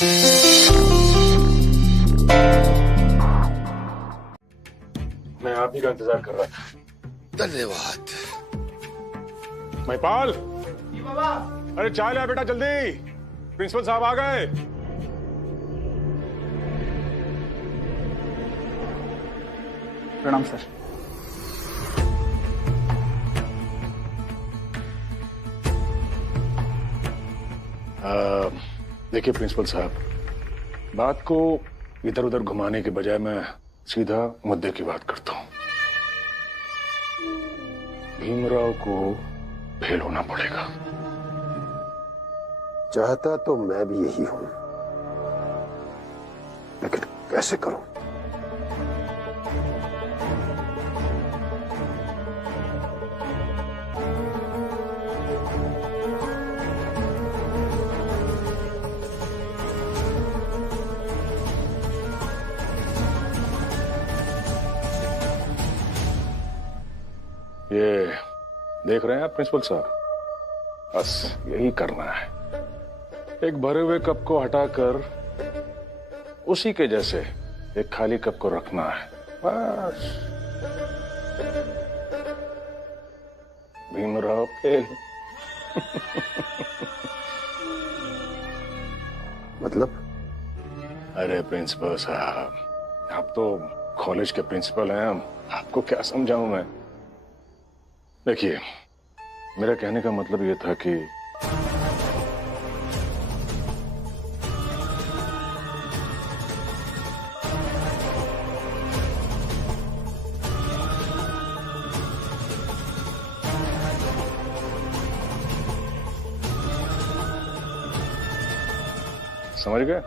मैं आप ही का इंतजार कर रहा था। धन्यवाद। महिपाल, अरे चाय ले बेटा जल्दी, प्रिंसिपल साहब आ गए। प्रणाम सर। देखिए प्रिंसिपल साहब, बात को इधर उधर घुमाने के बजाय मैं सीधा मुद्दे की बात करता हूं। भीमराव को फेल होना पड़ेगा। चाहता तो मैं भी यही हूं, लेकिन कैसे करूं? ये देख रहे हैं आप प्रिंसिपल साहब, बस यही करना है। एक भरे हुए कप को हटाकर उसी के जैसे एक खाली कप को रखना है, बस। भीमराव फेल। मतलब? अरे प्रिंसिपल साहब, आप तो कॉलेज के प्रिंसिपल हैं, आपको क्या समझाऊं मैं। देखिए, मेरा कहने का मतलब ये था कि समझ गए?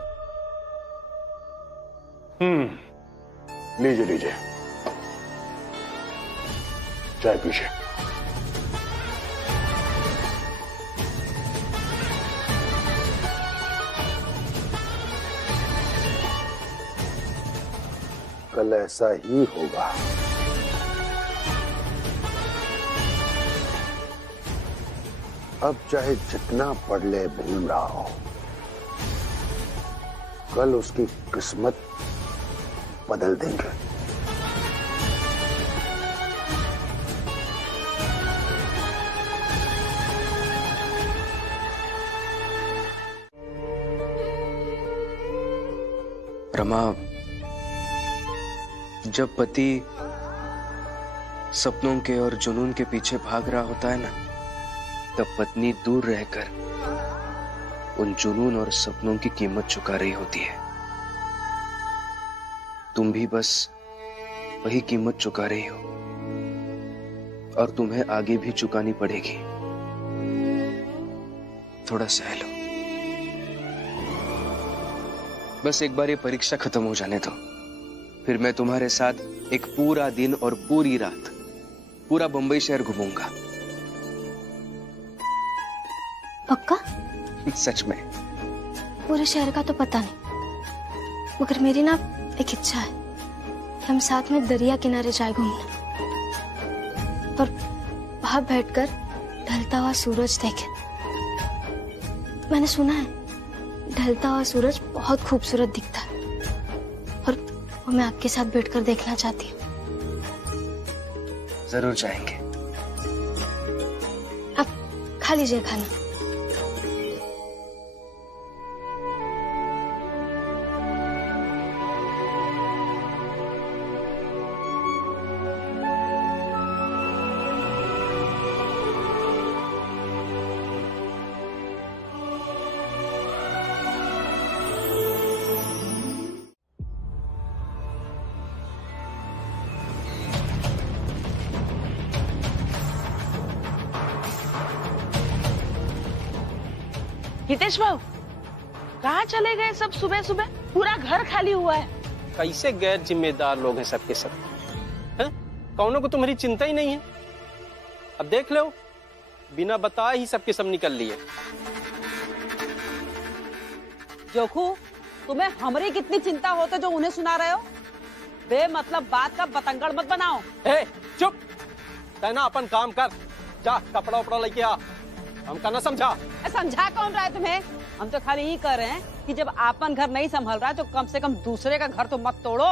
लीजिए लीजिए, चाय पीजिए। कल ऐसा ही होगा। अब चाहे जितना पढ़ ले भीमराव, कल उसकी किस्मत बदल देंगे। रमा, जब पति सपनों के और जुनून के पीछे भाग रहा होता है ना, तब पत्नी दूर रहकर उन जुनून और सपनों की कीमत चुका रही होती है। तुम भी बस वही कीमत चुका रही हो, और तुम्हें आगे भी चुकानी पड़ेगी। थोड़ा सह लो, बस एक बार ये परीक्षा खत्म हो जाने दो, फिर मैं तुम्हारे साथ एक पूरा दिन और पूरी रात पूरा बंबई शहर घूमूंगा। पक्का? सच में। पूरे शहर का तो पता नहीं, मगर मेरी ना एक इच्छा है कि हम साथ में दरिया किनारे जाए घूमने, और वहां बैठकर ढलता हुआ सूरज देखें। मैंने सुना है ढलता हुआ सूरज बहुत खूबसूरत दिखता है, और वो मैं आपके साथ बैठकर देखना चाहती हूँ। जरूर जाएंगे। आप खा लीजिए खाना। हितेश बाबू, कहाँ चले गए सब सुबह सुबह? पूरा घर खाली हुआ है। कैसे गैर जिम्मेदार लोग हैं सबके सब, हैं? कौनों को तुम्हारी चिंता ही नहीं है। अब देख लो, बिना बताए ही सबके सब निकल लिए। जोखू, तुम्हें हमारी कितनी चिंता होती जो उन्हें सुना रहे हो? बेमतलब बात का बतंगड़ मत बनाओ। ए, चुप! कहना अपन काम कर, जा कपड़ा उपड़ा लेके आ। हम कहना समझा? समझा कौन रहा है तुम्हें? हम तो खाली यही कह रहे हैं कि जब आपन घर नहीं संभल रहा है तो कम से कम दूसरे का घर तो मत तोड़ो।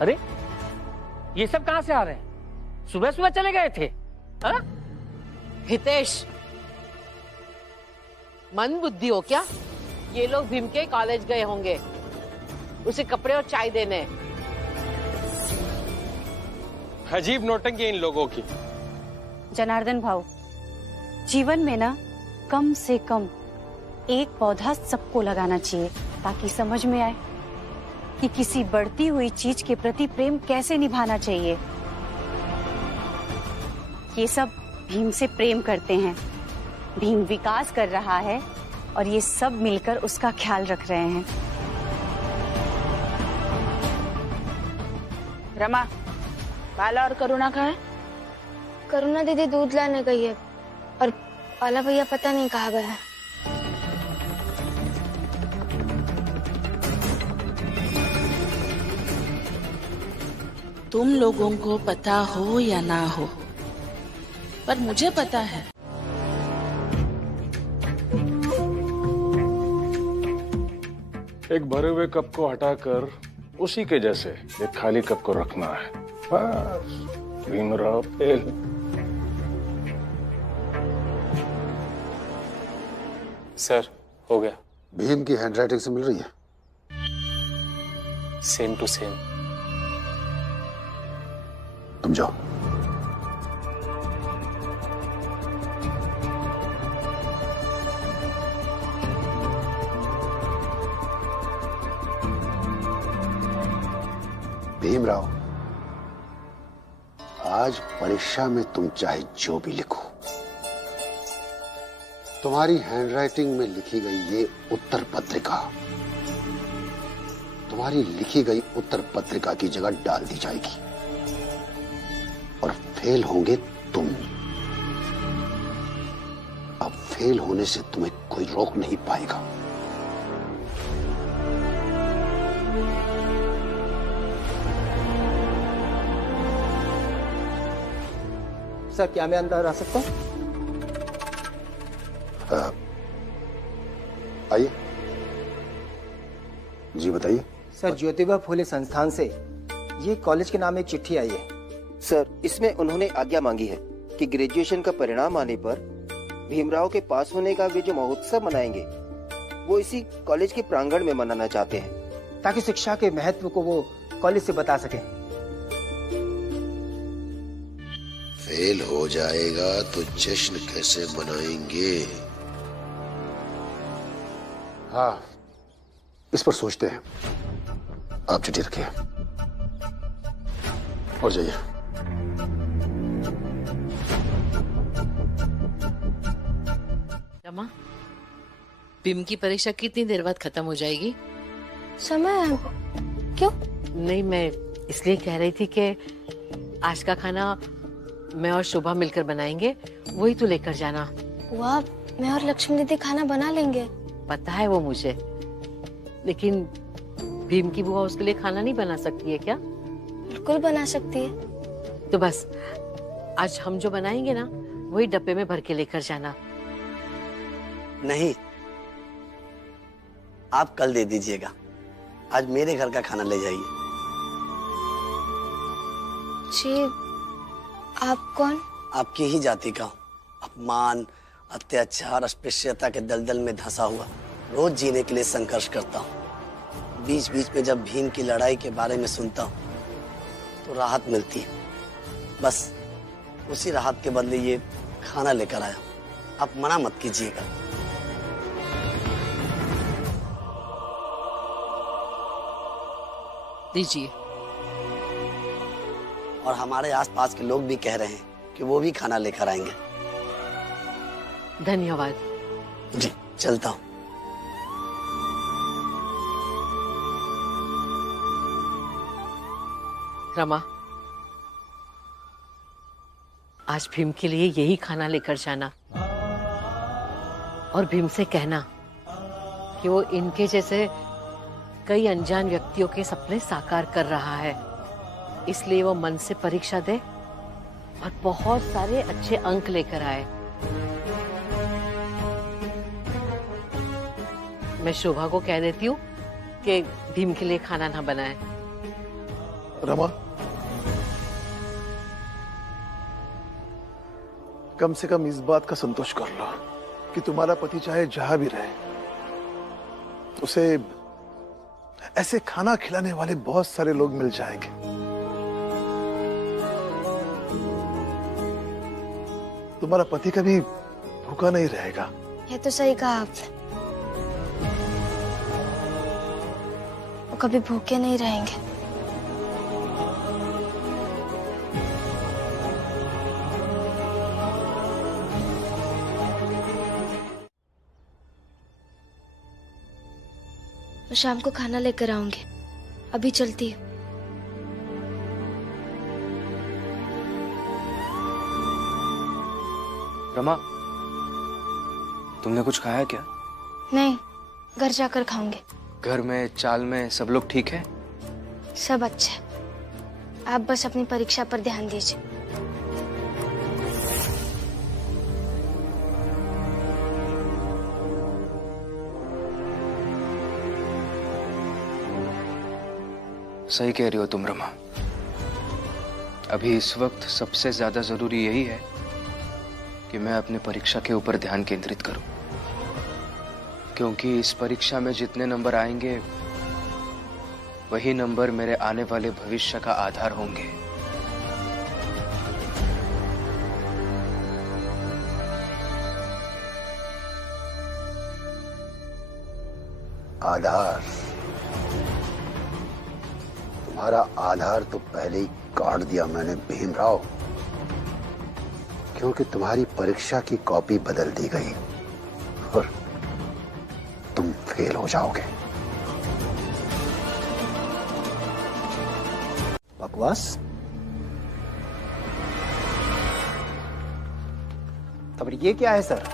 अरे ये सब कहां से आ रहे हैं? सुबह सुबह चले गए थे। हा? हितेश, मन बुद्धि हो क्या? ये लोग भीम के कॉलेज गए होंगे उसे कपड़े और चाय देने। अजीब नौटंकी इन लोगों की। जनार्दन भाऊ, जीवन में ना कम से कम एक पौधा सबको लगाना चाहिए ताकि समझ में आए कि किसी बढ़ती हुई चीज के प्रति प्रेम कैसे निभाना चाहिए। ये सब भीम से प्रेम करते हैं। भीम विकास कर रहा है और ये सब मिलकर उसका ख्याल रख रहे हैं। रमा, बाला और करुणा कहाँ है? करुणा दीदी दूध लाने गई है और बाला भैया पता नहीं कहाँ गया है। तुम लोगों को पता हो या ना हो, पर मुझे पता है। एक भरे हुए कप को हटाकर उसी के जैसे एक खाली कप को रखना है। बस भीमराव फेल। सर हो गया। भीम की हैंडराइटिंग से मिल रही है? Same to same. तुम जाओ। भीमराव, आज परीक्षा में तुम चाहे जो भी लिखो, तुम्हारी हैंडराइटिंग में लिखी गई ये उत्तर पत्रिका तुम्हारी लिखी गई उत्तर पत्रिका की जगह डाल दी जाएगी और फेल होंगे तुम। अब फेल होने से तुम्हें कोई रोक नहीं पाएगा। सर, क्या मैं अंदर आ सकता हूँ? आइए। जी बताइए। सर, ज्योतिबा फुले संस्थान से ये कॉलेज के नाम एक चिट्ठी आई है। सर, इसमें उन्होंने आज्ञा मांगी है कि ग्रेजुएशन का परिणाम आने पर भीमराव के पास होने का वे जो महोत्सव मनाएंगे वो इसी कॉलेज के प्रांगण में मनाना चाहते हैं, ताकि शिक्षा के महत्व को वो कॉलेज से बता सके। फेल हो जाएगा तो जश्न कैसे मनाएंगे? हाँ, इस पर सोचते हैं। आप चिट्ठी रखिए और जाइए। रमा, भीम की परीक्षा कितनी देर बाद खत्म हो जाएगी? समय है। क्यों? नहीं, मैं इसलिए कह रही थी कि आज का खाना मैं और शोभा मिलकर बनाएंगे, वही तो लेकर जाना। वाह, मैं और लक्ष्मी दीदी खाना बना लेंगे। पता है वो मुझे, लेकिन भीम की बुआ उसके लिए खाना नहीं बना सकती है क्या? बिल्कुल बना सकती है। तो बस आज हम जो बनाएंगे ना वही डब्बे में भर के लेकर जाना। नहीं, आप कल दे दीजिएगा। आज मेरे घर का खाना ले जाइए। जी, आप कौन? आपकी ही जाति का हूँ। अपमान, अत्याचार, अस्पृश्यता के दलदल में धंसा हुआ रोज जीने के लिए संघर्ष करता हूँ। बीच बीच में जब भीम की लड़ाई के बारे में सुनता हूँ तो राहत मिलती है। बस उसी राहत के बदले ये खाना लेकर आया। आप मना मत कीजिएगा। दीजिए। और हमारे आसपास के लोग भी कह रहे हैं कि वो भी खाना लेकर आएंगे। धन्यवाद। जी, चलता हूँ। रमा, आज भीम के लिए यही खाना लेकर जाना और भीम से कहना कि वो इनके जैसे कई अनजान व्यक्तियों के सपने साकार कर रहा है। इसलिए वो मन से परीक्षा दे और बहुत सारे अच्छे अंक लेकर आए। मैं शोभा को कह देती हूँ कि भीम के लिए खाना ना बनाए। रमा, कम से कम इस बात का संतोष कर लो कि तुम्हारा पति चाहे जहां भी रहे, उसे ऐसे खाना खिलाने वाले बहुत सारे लोग मिल जाएंगे। तुम्हारा पति कभी भूखा नहीं रहेगा। ये तो सही कहा आपने, वो कभी भूखे नहीं रहेंगे। मैं शाम को खाना लेकर आऊंगी, अभी चलती हूँ। रमा, तुमने कुछ खाया क्या? नहीं, घर जाकर खाऊंगी। घर में, चाल में सब लोग ठीक है? सब अच्छे। आप बस अपनी परीक्षा पर ध्यान दीजिए। सही कह रही हो तुम रमा। अभी इस वक्त सबसे ज्यादा जरूरी यही है कि मैं अपने परीक्षा के ऊपर ध्यान केंद्रित करूं, क्योंकि इस परीक्षा में जितने नंबर आएंगे वही नंबर मेरे आने वाले भविष्य का आधार होंगे। आधार? तुम्हारा आधार तो पहले ही काट दिया मैंने भीमराव, क्योंकि तुम्हारी परीक्षा की कॉपी बदल दी गई और तुम फेल हो जाओगे। बकवास। अब ये क्या है सर?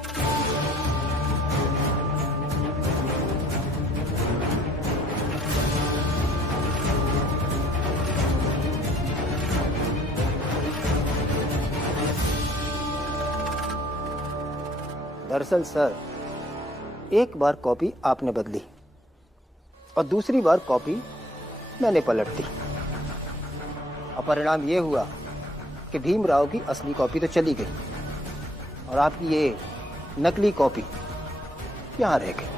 दरअसल सर, एक बार कॉपी आपने बदली और दूसरी बार कॉपी मैंने पलट दी, और परिणाम ये हुआ कि भीमराव की असली कॉपी तो चली गई और आपकी ये नकली कॉपी यहाँ रह गई।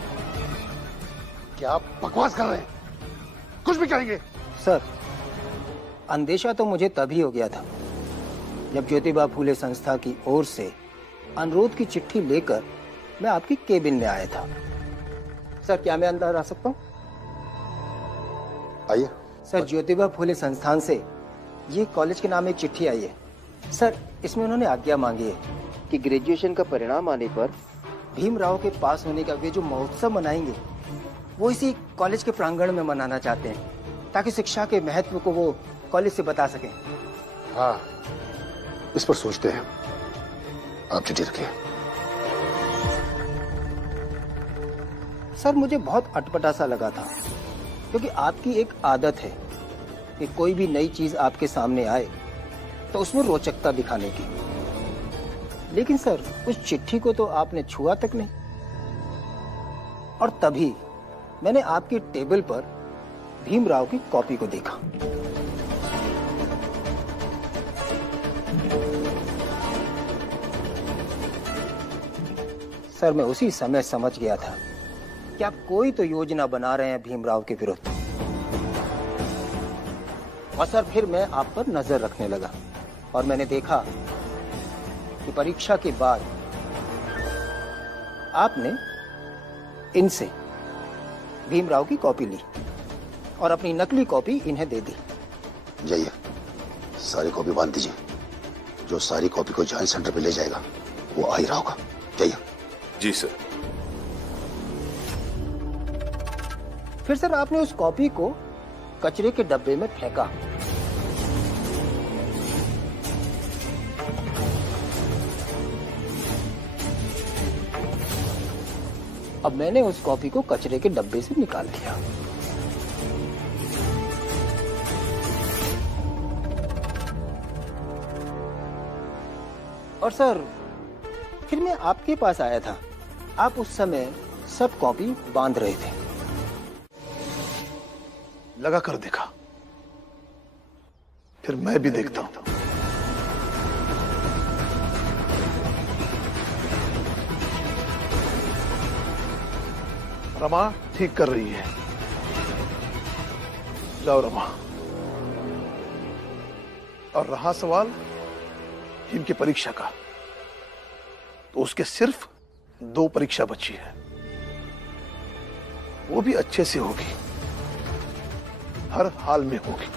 क्या आप बकवास कर रहे हैं? कुछ भी करेंगे? सर, अंदेशा तो मुझे तभी हो गया था जब ज्योतिबा फूले संस्था की ओर से अनुरोध की चिट्ठी लेकर मैं आपकी केबिन में आया था। सर, क्या मैं अंदर आ सकता हूँ? आइए। सर, ज्योतिबा फूले संस्थान से ये कॉलेज के नाम एक चिट्ठी आई है। सर, इसमें उन्होंने आज्ञा मांगी है कि ग्रेजुएशन का परिणाम आने पर भीमराव के पास होने का वे जो महोत्सव मनाएंगे वो इसी कॉलेज के प्रांगण में मनाना चाहते हैं, ताकि शिक्षा के महत्व को वो कॉलेज से बता सकें। हाँ, इस पर सोचते हैं। आप चिट्ठी रखिए। सर, मुझे बहुत अटपटा सा लगा था, क्योंकि आपकी एक आदत है कि कोई भी नई चीज आपके सामने आए तो उसमें रोचकता दिखाने की। लेकिन सर, उस चिट्ठी को तो आपने छुआ तक नहीं। और तभी मैंने आपकी टेबल पर भीमराव की कॉपी को देखा। सर, मैं उसी समय समझ गया था कि आप कोई तो योजना बना रहे हैं भीमराव के विरुद्ध। और सर, फिर मैं आप पर नजर रखने लगा और मैंने देखा कि परीक्षा के बाद आपने इनसे भीमराव की कॉपी ली और अपनी नकली कॉपी इन्हें दे दी। जाइए, सारी कॉपी बांध दीजिए। जो सारी कॉपी को जांच सेंटर पे ले जाएगा वो आ ही रहा होगा। जाइए। जी सर। फिर सर, आपने उस कॉपी को कचरे के डब्बे में फेंका। अब मैंने उस कॉपी को कचरे के डब्बे से निकाल दिया और सर फिर मैं आपके पास आया था, आप उस समय सब कॉपी बांध रहे थे। लगा कर देखा, फिर मैं भी देखता हूं। रमा ठीक कर रही है। जाओ रमा। और रहा सवाल इनकी परीक्षा का, तो उसके सिर्फ 2 परीक्षा बची है, वो भी अच्छे से होगी, हर हाल में होगी।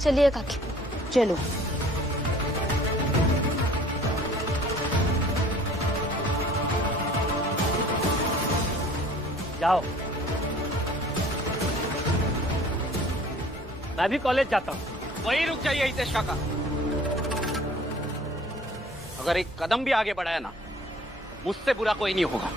चलिए काकी। चलो। जाओ, मैं भी कॉलेज जाता हूँ। वहीं रुक जाइए हितेश काका। अगर एक कदम भी आगे बढ़ाया ना, मुझसे बुरा कोई नहीं होगा।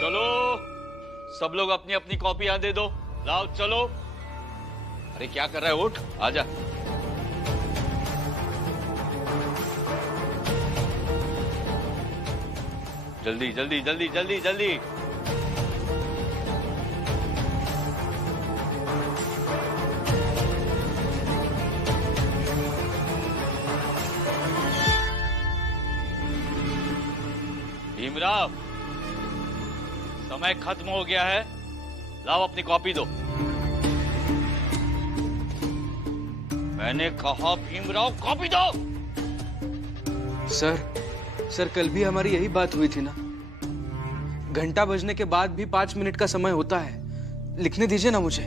चलो सब लोग अपनी अपनी कॉपियां दे दो। लाओ चलो। अरे क्या कर रहा है, उठ आजा। जल्दी जल्दी जल्दी जल्दी जल्दी। भीमराव, समय खत्म हो गया है, लाओ अपनी कॉपी दो। मैंने कहा भीमराव कॉपी दो। सर कल भी हमारी यही बात हुई थी ना। घंटा बजने के बाद भी 5 मिनट का समय होता है, लिखने दीजिए ना मुझे।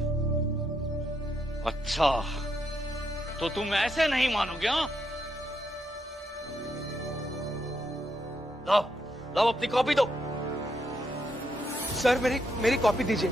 अच्छा, तो तुम ऐसे नहीं मानोगे? हाँ, लाओ लाओ अपनी कॉपी दो। सर मेरी कॉपी दीजिए।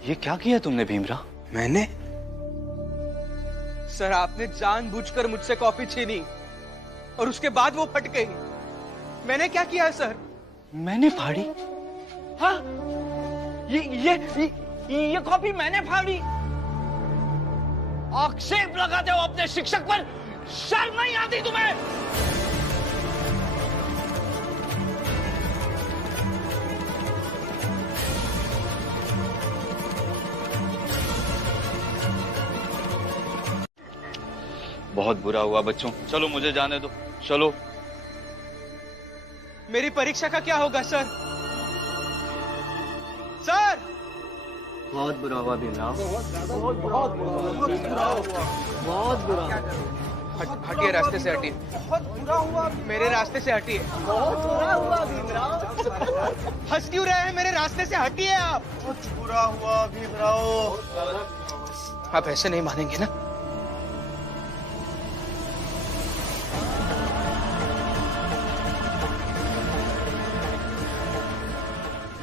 ये क्या किया तुमने भीमराव? मैंने? सर आपने जानबूझकर मुझसे कॉपी छीनी और उसके बाद वो फट गई। मैंने क्या किया है सर? मैंने फाड़ी? हाँ, ये कॉपी मैंने फाड़ी। आक्षेप लगाते हो अपने शिक्षक पर, शर्म नहीं आती तुम्हें? बहुत बुरा हुआ बच्चों, चलो मुझे जाने दो, चलो। मेरी परीक्षा का क्या होगा सर? सर! बहुत बुरा हुआ भीमराव। बहुत बुरा। हटिए, रास्ते से हटिए। बहुत बुरा हुआ। मेरे रास्ते से हटिए। बहुत बुरा हुआ भीमराव। हंस क्यों रहे हैं? मेरे रास्ते से हटिए आप। बहुत बुरा हुआ भीमराव। आप ऐसे नहीं मानेंगे ना?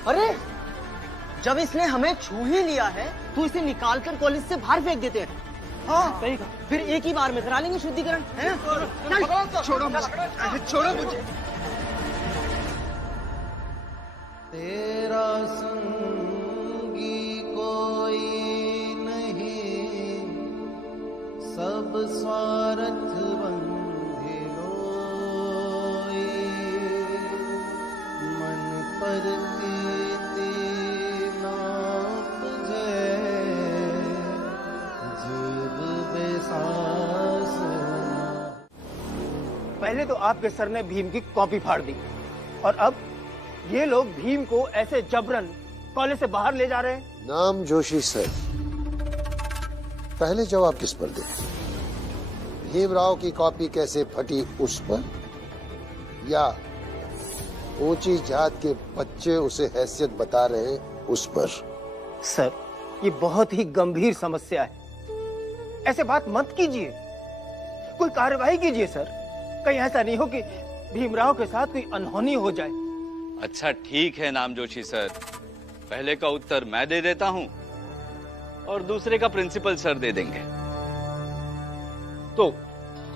अरे, जब इसने हमें छू ही लिया है तो इसे निकाल कर कॉलेज से बाहर फेंक देते हैं। हाँ, सही कहा। फिर एक ही बार में करा लेंगे शुद्धिकरण, है ना? छोड़ो मुझे, छोड़ो मुझे। तेरा संगी कोई नहीं, सब स्वार्थ बंधे लोई, मन पर पहले तो आपके सर ने भीम की कॉपी फाड़ दी और अब ये लोग भीम को ऐसे जबरन कॉलेज से बाहर ले जा रहे हैं। नाम जोशी सर, पहले जवाब किस पर दे? भीमराव की कॉपी कैसे फटी उस पर, या ऊंची जात के बच्चे उसे हैसियत बता रहे हैं उस पर? सर, ये बहुत ही गंभीर समस्या है। ऐसे बात मत कीजिए, कोई कार्रवाई कीजिए सर। कहीं ऐसा नहीं हो कि भीमराव के साथ कोई अनहोनी हो जाए। अच्छा ठीक है नामजोशी सर, पहले का उत्तर मैं दे देता हूं और दूसरे का प्रिंसिपल सर दे देंगे। तो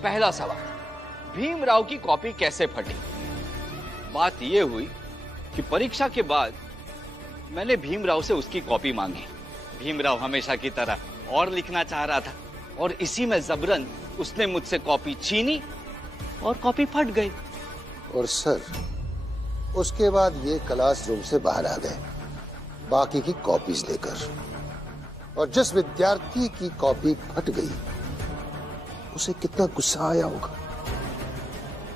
पहला सवाल, भीमराव की कॉपी कैसे फटी? बात यह हुई कि परीक्षा के बाद मैंने भीमराव से उसकी कॉपी मांगी। भीमराव हमेशा की तरह और लिखना चाह रहा था और इसी में जबरन उसने मुझसे कॉपी छीनी और कॉपी फट गई। और सर, उसके बाद ये क्लासरूम से बाहर आ गए बाकी की कॉपीज लेकर, और जिस विद्यार्थी की कॉपी फट गई उसे कितना गुस्सा आया होगा।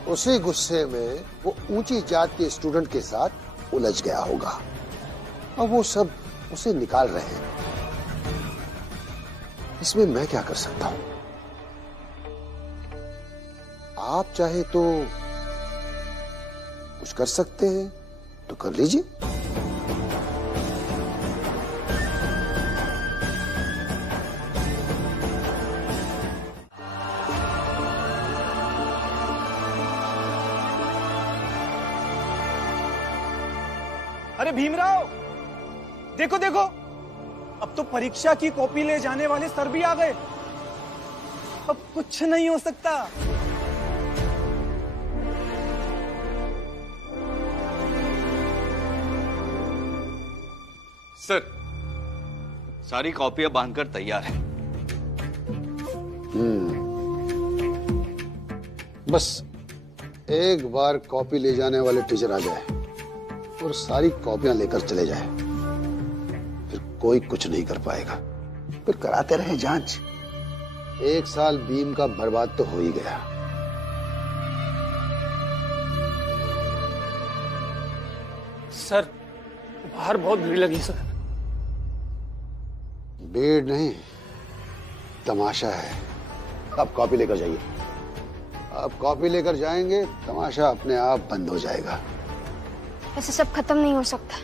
उसी गुस्से में वो ऊंची जात के स्टूडेंट के साथ उलझ गया होगा और वो सब उसे निकाल रहे हैं। इसमें मैं क्या कर सकता हूं? आप चाहे तो कुछ कर सकते हैं तो कर लीजिए। अरे भीमराव, देखो देखो, अब तो परीक्षा की कॉपी ले जाने वाले सर भी आ गए। अब कुछ नहीं हो सकता। सर, सारी कॉपियां बांधकर तैयार है। बस एक बार कॉपी ले जाने वाले टीचर आ जाए और सारी कॉपियां लेकर चले जाए, फिर कोई कुछ नहीं कर पाएगा। फिर कराते रहे जांच। 1 साल बीम का बर्बाद तो हो ही गया। सर, बाहर बहुत भीड़ लगी सर। भीड़ नहीं, तमाशा है। अब कॉपी लेकर जाइए। अब कॉपी लेकर जाएंगे, तमाशा अपने आप बंद हो जाएगा। ऐसे सब खत्म नहीं हो सकता।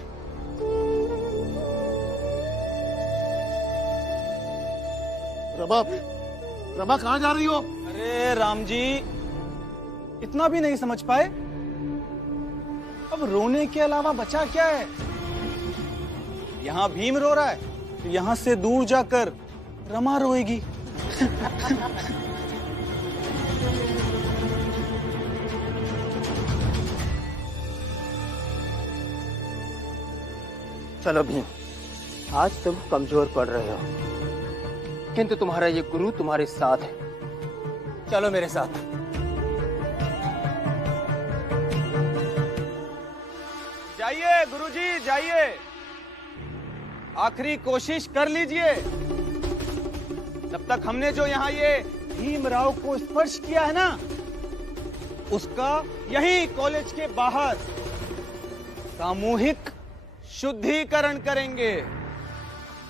रमा, रमा कहाँ जा रही हो? अरे राम जी, इतना भी नहीं समझ पाए? अब रोने के अलावा बचा क्या है? यहाँ भीम रो रहा है, तो यहाँ से दूर जाकर रमा रोएगी। चलो भीम, आज तुम कमजोर पड़ रहे हो, किंतु तुम्हारा ये गुरु तुम्हारे साथ है। चलो मेरे साथ। जाइए गुरुजी, जाइए। आखिरी कोशिश कर लीजिए। जब तक हमने जो यहाँ ये भीमराव को स्पर्श किया है ना, उसका यही कॉलेज के बाहर सामूहिक शुद्धिकरण करेंगे।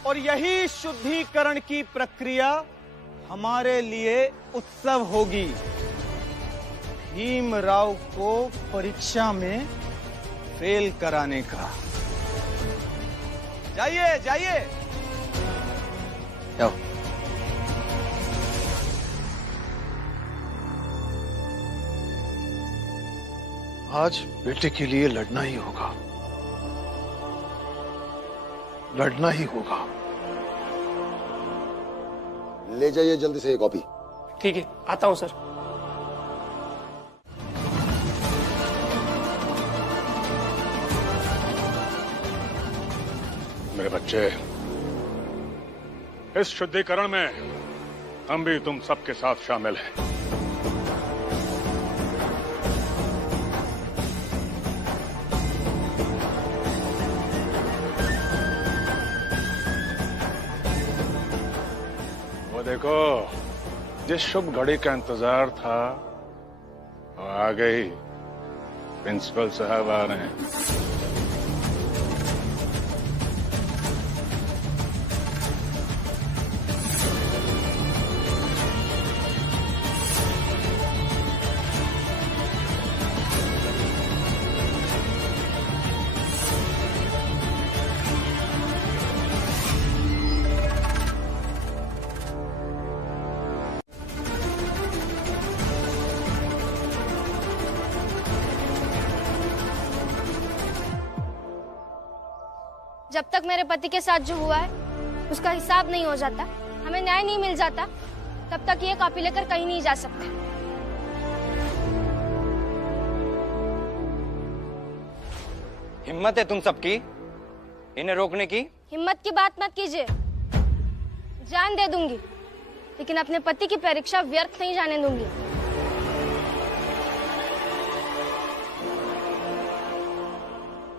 और यही शुद्धिकरण की प्रक्रिया हमारे लिए उत्सव होगी। भीमराव को परीक्षा में फेल कराने का। जाइए जाइए। जाओ। आज बेटे के लिए लड़ना ही होगा, लड़ना ही होगा। ले जाइए जल्दी से ये कॉपी। ठीक है, आता हूं सर। मेरे बच्चे, इस शुद्धिकरण में हम भी तुम सबके साथ शामिल हैं। वो देखो, जिस शुभ घड़ी का इंतजार था वो आ गई। प्रिंसिपल साहब आ रहे हैं। जब तक मेरे पति के साथ जो हुआ है उसका हिसाब नहीं हो जाता, हमें न्याय नहीं मिल जाता, तब तक ये कॉपी लेकर कहीं नहीं जा सकते। हिम्मत है तुम सबकी इन्हें रोकने की? हिम्मत की बात मत कीजिए, जान दे दूंगी, लेकिन अपने पति की परीक्षा व्यर्थ नहीं जाने दूंगी।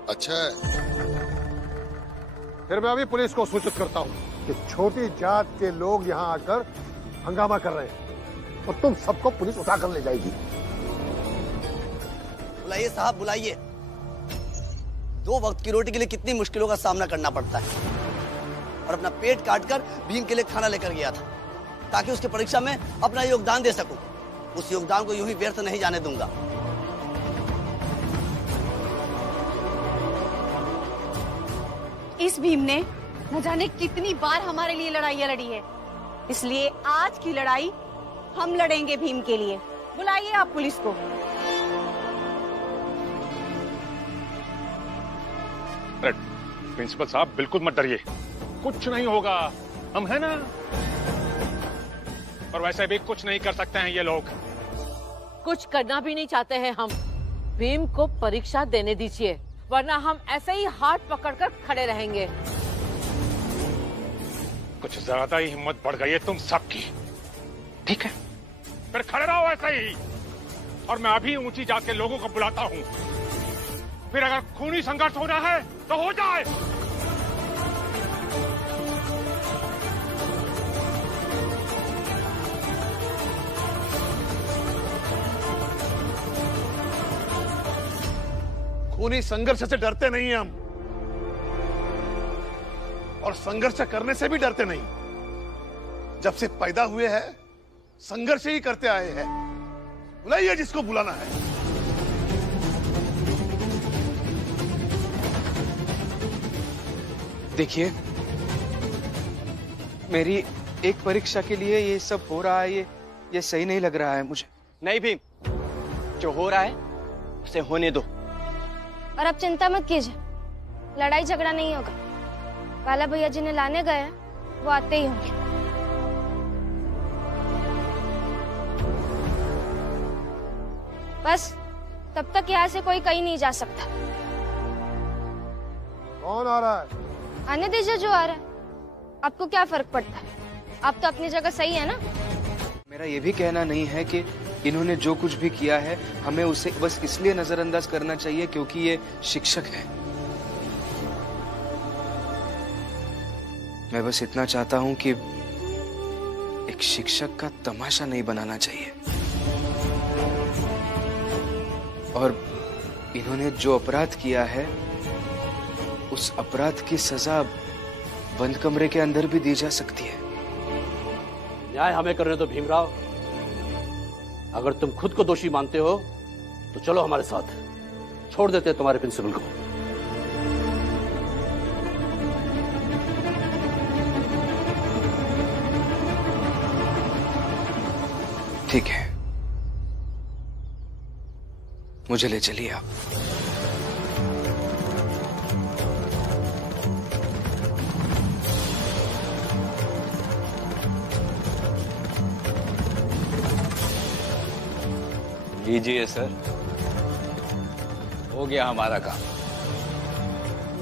अच्छा है, फिर मैं अभी पुलिस को सूचित करता हूँ कि छोटी जात के लोग यहाँ आकर हंगामा कर रहे हैं और तुम सबको पुलिस उठाकर ले जाएगी। बुलाइए साहब, बुलाइए। 2 वक्त की रोटी के लिए कितनी मुश्किलों का सामना करना पड़ता है, और अपना पेट काटकर भीम के लिए खाना लेकर गया था ताकि उसकी परीक्षा में अपना योगदान दे सकूं। उस योगदान को यूं ही व्यर्थ नहीं जाने दूंगा। इस भीम ने न जाने कितनी बार हमारे लिए लड़ाइयाँ लड़ी है, इसलिए आज की लड़ाई हम लड़ेंगे भीम के लिए। बुलाइए आप पुलिस को। अरे प्रिंसिपल साहब बिल्कुल मत डरिए, कुछ नहीं होगा, हम है ना। और वैसे भी कुछ नहीं कर सकते हैं ये लोग। कुछ करना भी नहीं चाहते हैं हम। भीम को परीक्षा देने दीजिए, वरना हम ऐसे ही हाथ पकड़कर खड़े रहेंगे। कुछ ज्यादा ही हिम्मत बढ़ गई है तुम सबकी। ठीक है, फिर खड़े रहो ऐसे ही, और मैं अभी ऊंची जात के लोगों को बुलाता हूँ। फिर अगर खूनी संघर्ष होना है तो हो जाए। खूनी संघर्ष से डरते नहीं हैं हम, और संघर्ष करने से भी डरते नहीं। जब से पैदा हुए हैं संघर्ष ही करते आए हैं। बुलाइए जिसको बुलाना है। देखिए, मेरी एक परीक्षा के लिए ये सब हो रहा है, ये सही नहीं लग रहा है मुझे। नहीं भीम, जो हो रहा है उसे होने दो। और अब चिंता मत कीजिए, लड़ाई झगड़ा नहीं होगा। बाला भैया जिन्हें लाने गए हैं वो आते ही होंगे। बस तब तक यहाँ से कोई कहीं नहीं जा सकता। कौन आ रहा है? आने दीजिए जो आ रहा है, आपको क्या फर्क पड़ता है? आप तो अपनी जगह सही है ना। मेरा ये भी कहना नहीं है कि इन्होंने जो कुछ भी किया है हमें उसे बस इसलिए नजरअंदाज करना चाहिए क्योंकि ये शिक्षक है। मैं बस इतना चाहता हूं कि एक शिक्षक का तमाशा नहीं बनाना चाहिए। और इन्होंने जो अपराध किया है उस अपराध की सजा बंद कमरे के अंदर भी दी जा सकती है। न्याय हमें करने दो भीमराव। अगर तुम खुद को दोषी मानते हो तो चलो हमारे साथ, छोड़ देते हैं तुम्हारे प्रिंसिपल को। ठीक है, मुझे ले चलिए आप। लीजिए सर, हो गया हमारा काम।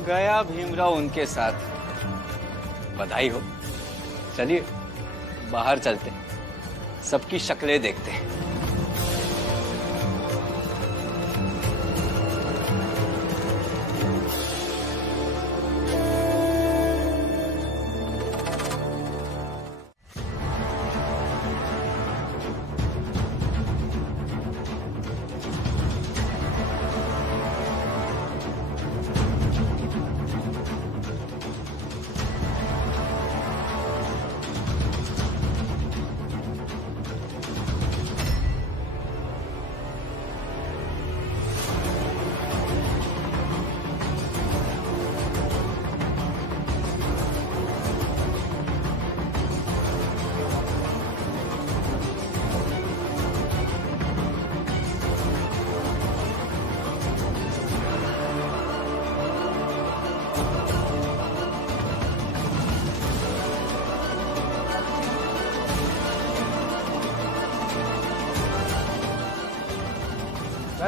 गया भीमराव उनके साथ। बधाई हो। चलिए बाहर चलते हैं, सबकी शक्लें देखते हैं।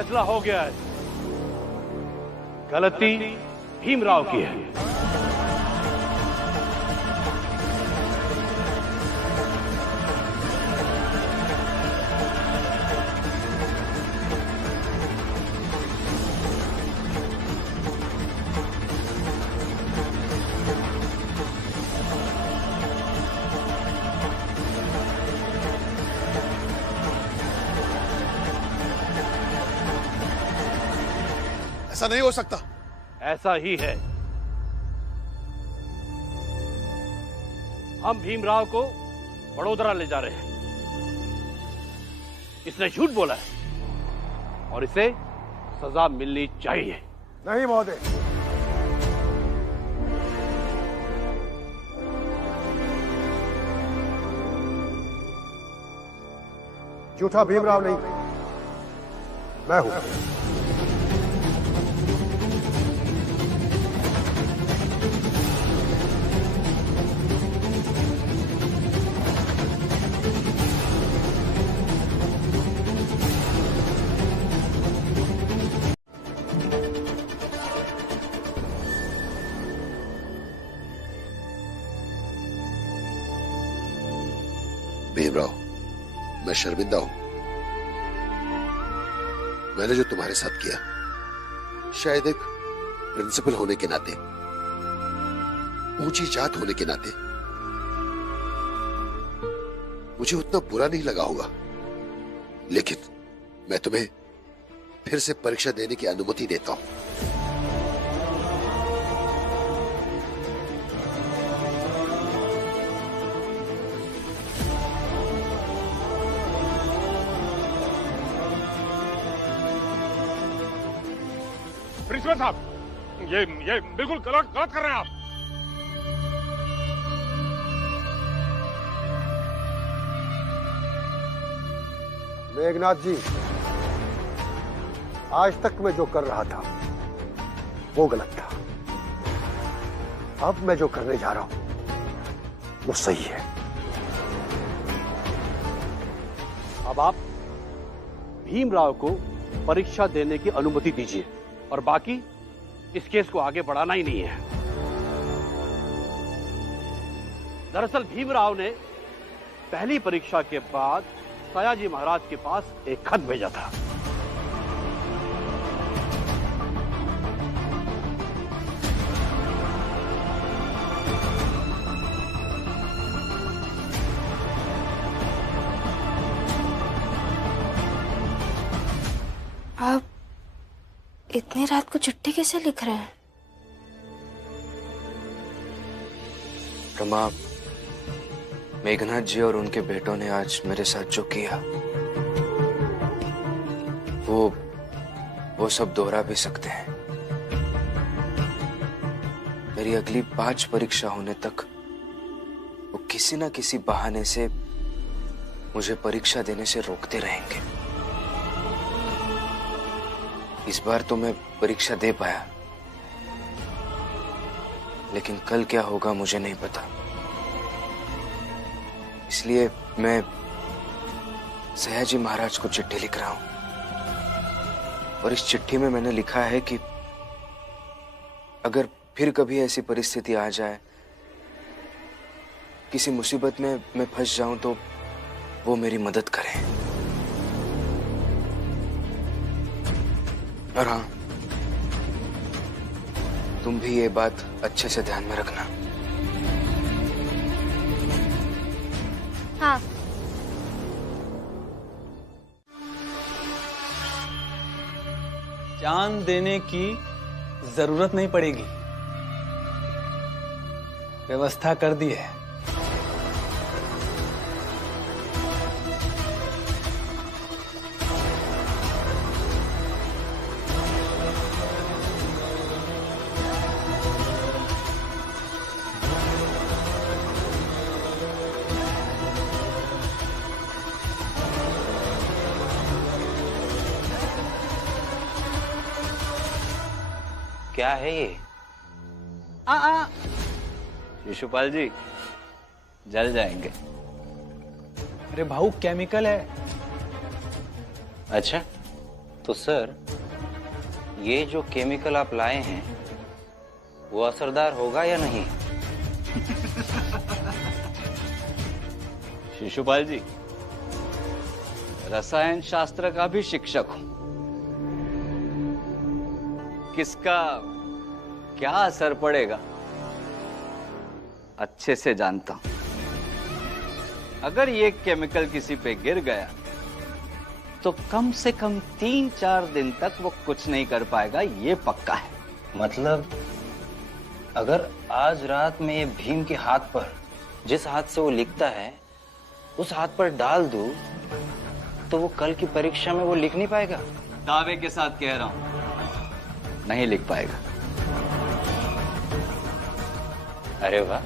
फैसला हो गया है, गलती भीमराव की है। ऐसा नहीं हो सकता। ऐसा ही है। हम भीमराव को वडोदरा ले जा रहे हैं। इसने झूठ बोला है और इसे सजा मिलनी चाहिए। नहीं महोदय, झूठा भीमराव नहीं, मैं हूं। भीमराव, मैं शर्मिंदा हूं। मैंने जो तुम्हारे साथ किया, शायद एक प्रिंसिपल होने के नाते, ऊंची जात होने के नाते मुझे उतना बुरा नहीं लगा होगा, लेकिन मैं तुम्हें फिर से परीक्षा देने की अनुमति देता हूं। प्रिंसिपल साहब, ये बिल्कुल गलत कर रहे हैं आप। मेघनाथ जी, आज तक मैं जो कर रहा था वो गलत था। अब मैं जो करने जा रहा हूं वो सही है। अब आप भीमराव को परीक्षा देने की अनुमति दीजिए और बाकी इस केस को आगे बढ़ाना ही नहीं है। दरअसल भीमराव ने पहली परीक्षा के बाद सयाजी महाराज के पास एक खत भेजा था। आप इतनी रात को चिट्ठी कैसे लिख रहे हैं? रमा, मेघनाथ जी और उनके बेटों ने आज मेरे साथ जो किया वो सब दोहरा भी सकते हैं। मेरी अगली 5 परीक्षा होने तक वो किसी ना किसी बहाने से मुझे परीक्षा देने से रोकते रहेंगे। इस बार तो मैं परीक्षा दे पाया, लेकिन कल क्या होगा मुझे नहीं पता। इसलिए मैं सयाजी महाराज को चिट्ठी लिख रहा हूं और इस चिट्ठी में मैंने लिखा है कि अगर फिर कभी ऐसी परिस्थिति आ जाए, किसी मुसीबत में मैं फंस जाऊं, तो वो मेरी मदद करें। और हाँ, तुम भी ये बात अच्छे से ध्यान में रखना। हाँ। जान देने की जरूरत नहीं पड़ेगी, व्यवस्था कर दी है। क्या है ये? शिशुपाल जी, जल जाएंगे। अरे भाऊ, केमिकल है। अच्छा, तो सर, ये जो केमिकल आप लाए हैं वो असरदार होगा या नहीं? शिशुपाल जी, रसायन शास्त्र का भी शिक्षक हूं। किसका क्या असर पड़ेगा अच्छे से जानता हूं। अगर ये केमिकल किसी पे गिर गया तो कम से कम 3-4 दिन तक वो कुछ नहीं कर पाएगा, ये पक्का है। मतलब अगर आज रात में ये भीम के हाथ पर, जिस हाथ से वो लिखता है, उस हाथ पर डाल दूं तो वो कल की परीक्षा में वो लिख नहीं पाएगा? दावे के साथ कह रहा हूं, नहीं लिख पाएगा। अरे वाह,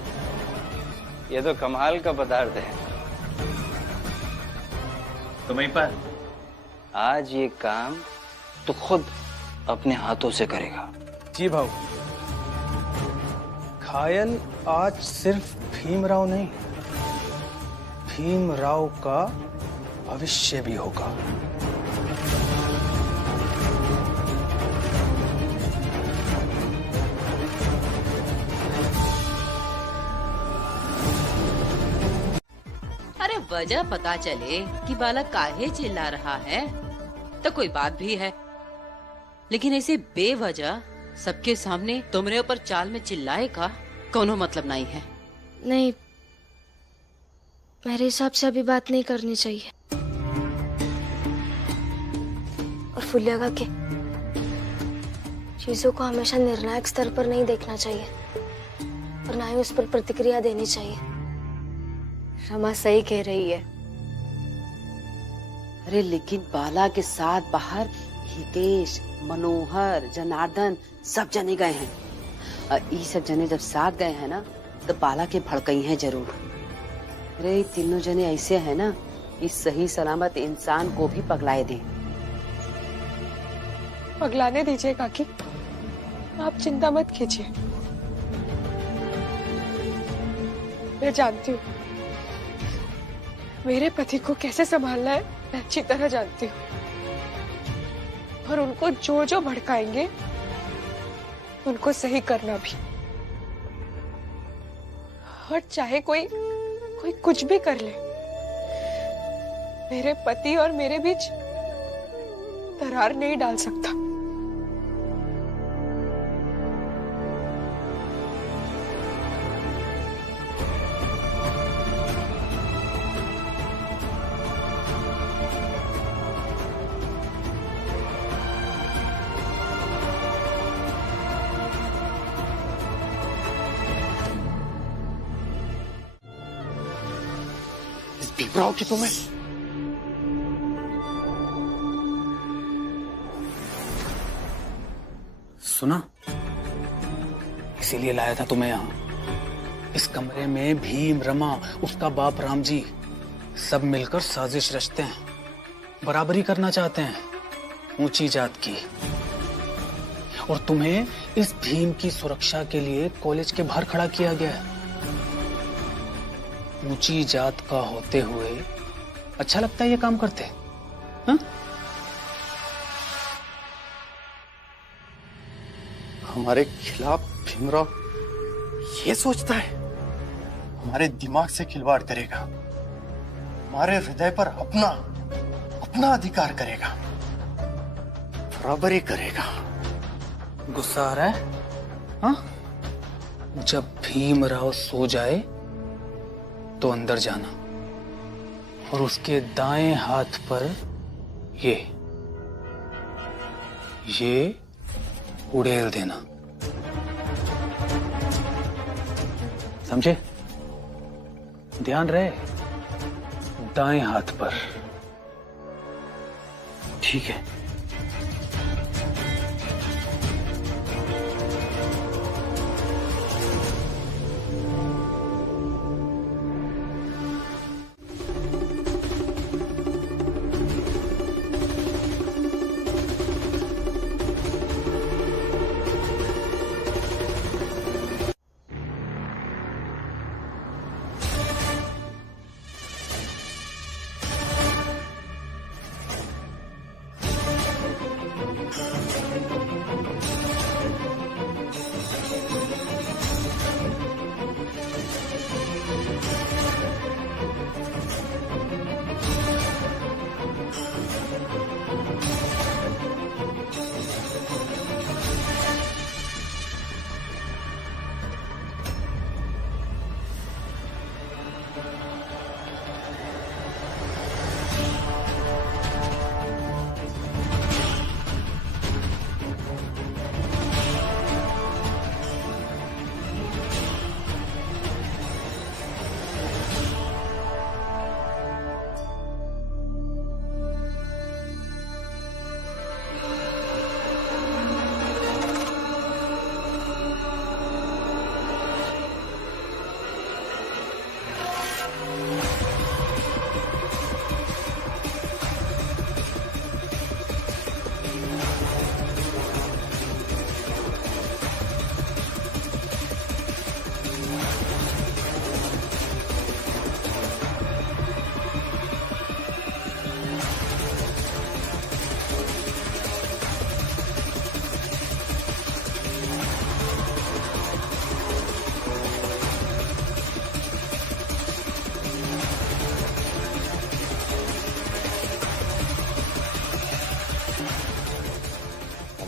ये तो कमाल का पदार्थ है। तुम्हें पर आज ये काम तो खुद अपने हाथों से करेगा। जी भाऊ, घायल आज सिर्फ भीमराव नहीं, भीमराव का भविष्य भी होगा। अरे वजह पता चले कि बालक काहे चिल्ला रहा है तो कोई बात भी है, लेकिन ऐसे बेवजह सबके सामने तुमरे ऊपर चाल में चिल्लाए का कोनो मतलब नहीं है। नहीं, मेरे हिसाब से अभी बात नहीं करनी चाहिए। और फुलिया के चीजों को हमेशा निर्णायक स्तर पर नहीं देखना चाहिए और ना ही उस पर प्रतिक्रिया देनी चाहिए। रमा सही कह रही है। अरे लेकिन बाला के साथ बाहर हितेश, मनोहर, जनार्दन सब जने गए हैं। ये सब जने जब साथ गए हैं ना तो बाला के भड़कई हैं जरूर। अरे तीनों जने ऐसे हैं ना कि सही सलामत इंसान को भी पगलाए दें। पगलाने दीजिए काकी, आप चिंता मत कीजिए। मैं जानती हूँ मेरे पति को कैसे संभालना है, मैं अच्छी तरह जानती हूँ। और उनको जो जो भड़काएंगे उनको सही करना भी। और चाहे कोई कुछ भी कर ले, मेरे पति और मेरे बीच दरार नहीं डाल सकता। भीमराव की तुम्हें सुना, इसीलिए लाया था तुम्हें यहाँ। इस कमरे में भीम, रमा, उसका बाप राम जी सब मिलकर साजिश रचते हैं, बराबरी करना चाहते हैं ऊंची जात की। और तुम्हें इस भीम की सुरक्षा के लिए कॉलेज के बाहर खड़ा किया गया है। ऊंची जात का होते हुए अच्छा लगता है ये काम करते? हाँ? हमारे खिलाफ भीमराव ये सोचता है हमारे दिमाग से खिलवाड़ करेगा, हमारे हृदय पर अपना अधिकार करेगा, बराबरी करेगा। गुस्सा आ रहा है? हाँ? जब भीमराव सो जाए तो अंदर जाना और उसके दाएं हाथ पर ये उड़ेल देना, समझे? ध्यान रहे, दाएं हाथ पर। ठीक है?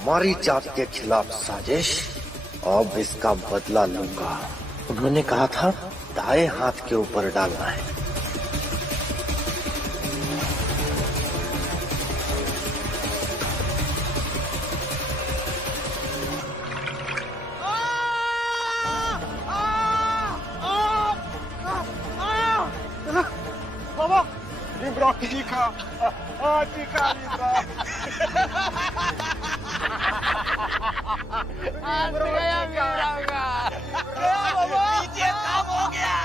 हमारी जात के खिलाफ साजिश, अब इसका बदला लूंगा। उन्होंने कहा था दाएं हाथ के ऊपर डालना है। बाबा भीमराव चीखा, चीखा काम हो गया।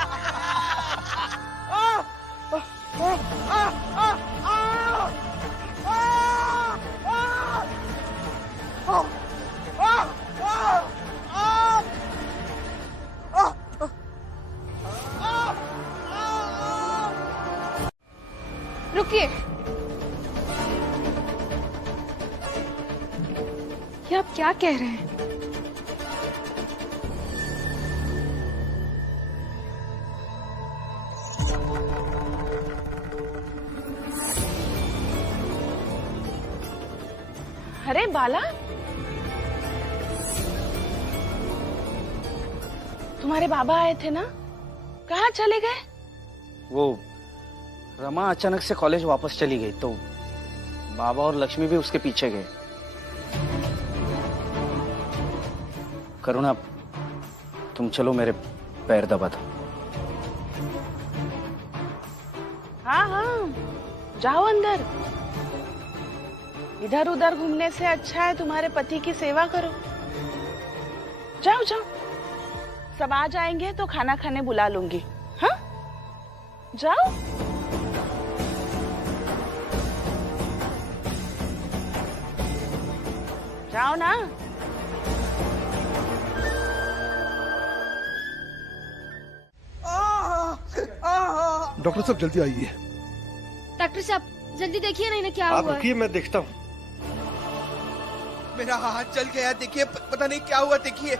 रुकिए, ये आप क्या कह रहे हैं? अरे बाला, तुम्हारे बाबा आए थे ना, कहाँ चले गए? वो रमा अचानक से कॉलेज वापस चली गई तो बाबा और लक्ष्मी भी उसके पीछे गए। करुणा, तुम चलो, मेरे पैर दबा दो। हाँ हाँ, जाओ अंदर। इधर उधर घूमने से अच्छा है तुम्हारे पति की सेवा करो। जाओ जाओ, सब आ जाएंगे तो खाना खाने बुला लूंगी। हाँ, जाओ। जाओ ना। डॉक्टर साहब जल्दी आइए। डॉक्टर साहब जल्दी देखिए ना, इन्हें क्या आप हुआ है? रुकिए, मैं देखता हूँ। मेरा हाथ जल गया, देखिए पता नहीं क्या हुआ। देखिए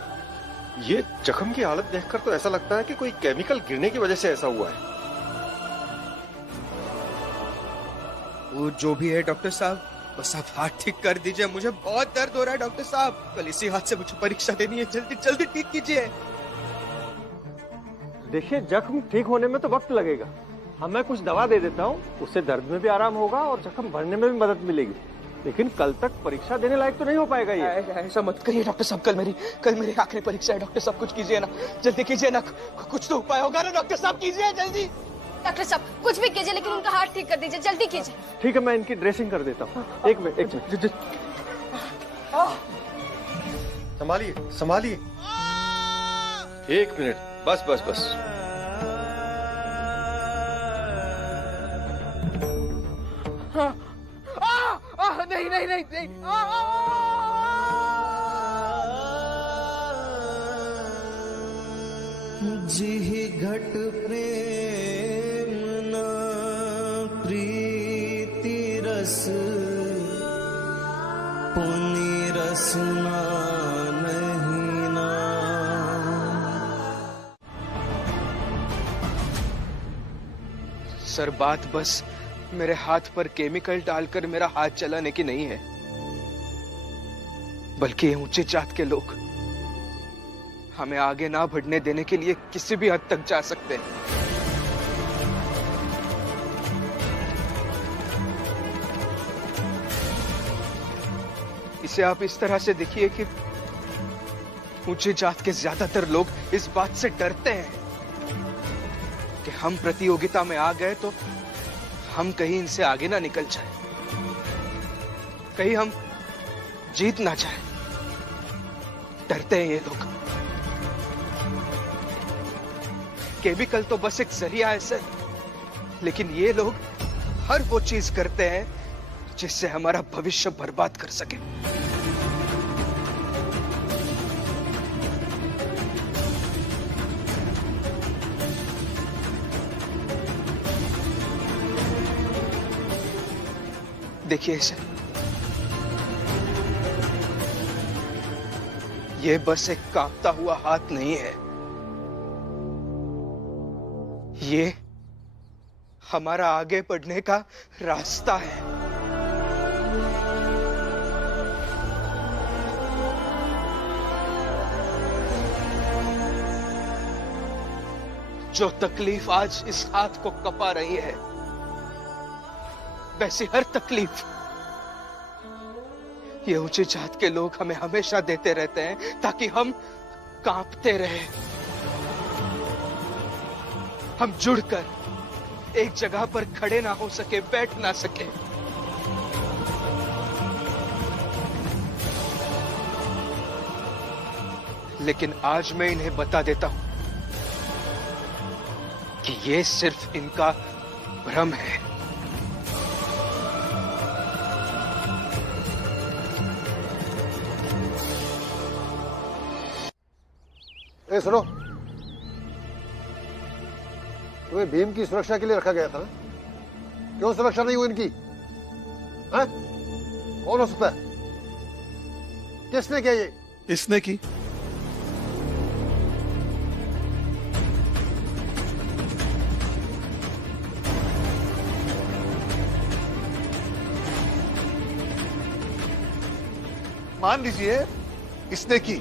ये जख्म की हालत देखकर तो ऐसा लगता है कि कोई केमिकल गिरने की वजह से ऐसा हुआ है। वो जो भी है डॉक्टर साहब, बस आप हाथ ठीक कर दीजिए। मुझे बहुत दर्द हो रहा है डॉक्टर साहब। कल इसी हाथ से मुझे परीक्षा देनी है, जल्दी जल्दी ठीक कीजिए। देखिए, जख्म ठीक होने में तो वक्त लगेगा। मैं कुछ दवा दे देता हूँ, उससे दर्द में भी आराम होगा और जख्म भरने में भी मदद मिलेगी। लेकिन कल तक परीक्षा देने लायक तो नहीं हो पाएगा ये। ऐसा मत करिए डॉक्टर साहब, कल मेरी आखिरी परीक्षा है। डॉक्टर साहब कुछ कीजिए ना, जल्दी कीजिए ना, कुछ तो उपाय होगा ना डॉक्टर साहब, कीजिए जल्दी। डॉक्टर साहब कुछ भी कीजिए, लेकिन उनका हाथ ठीक कर दीजिए, जल्दी कीजिए। ठीक है, मैं इनकी ड्रेसिंग कर देता हूँ। एक मिनट। संभालिए संभालिए। एक मिनट, बस बस बस। नहीं नहीं नहीं नहीं। जिहि घट प्रेम न प्रीति रस, पुनि रसना नहीं ना। सर, बात बस मेरे हाथ पर केमिकल डालकर मेरा हाथ चलाने की नहीं है, बल्कि ये ऊंचे जात के लोग हमें आगे ना बढ़ने देने के लिए किसी भी हद तक जा सकते हैं। इसे आप इस तरह से देखिए कि ऊंचे जात के ज्यादातर लोग इस बात से डरते हैं कि हम प्रतियोगिता में आ गए तो हम कहीं इनसे आगे ना निकल जाए, कहीं हम जीत ना जाए। डरते हैं ये लोग। केमिकल तो बस एक जरिया है सर, लेकिन ये लोग हर वो चीज करते हैं जिससे हमारा भविष्य बर्बाद कर सके। देखिए सर, ये बस एक कांपता हुआ हाथ नहीं है, ये हमारा आगे बढ़ने का रास्ता है। जो तकलीफ आज इस हाथ को कपा रही है, वैसी हर तकलीफ ये ऊंची जात के लोग हमें हमेशा देते रहते हैं, ताकि हम कांपते रहें, हम जुड़कर एक जगह पर खड़े ना हो सके, बैठ ना सके। लेकिन आज मैं इन्हें बता देता हूं कि ये सिर्फ इनका भ्रम है। ए सुनो, तुम्हें भीम की सुरक्षा के लिए रखा गया था ना? क्यों सुरक्षा नहीं हुई इनकी? हैं? कौन हो सकता है? किसने किया ये? इसने की। मान लीजिए इसने की।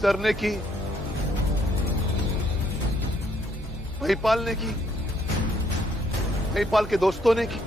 सर ने की, महिपाल ने की, महिपाल के दोस्तों ने की।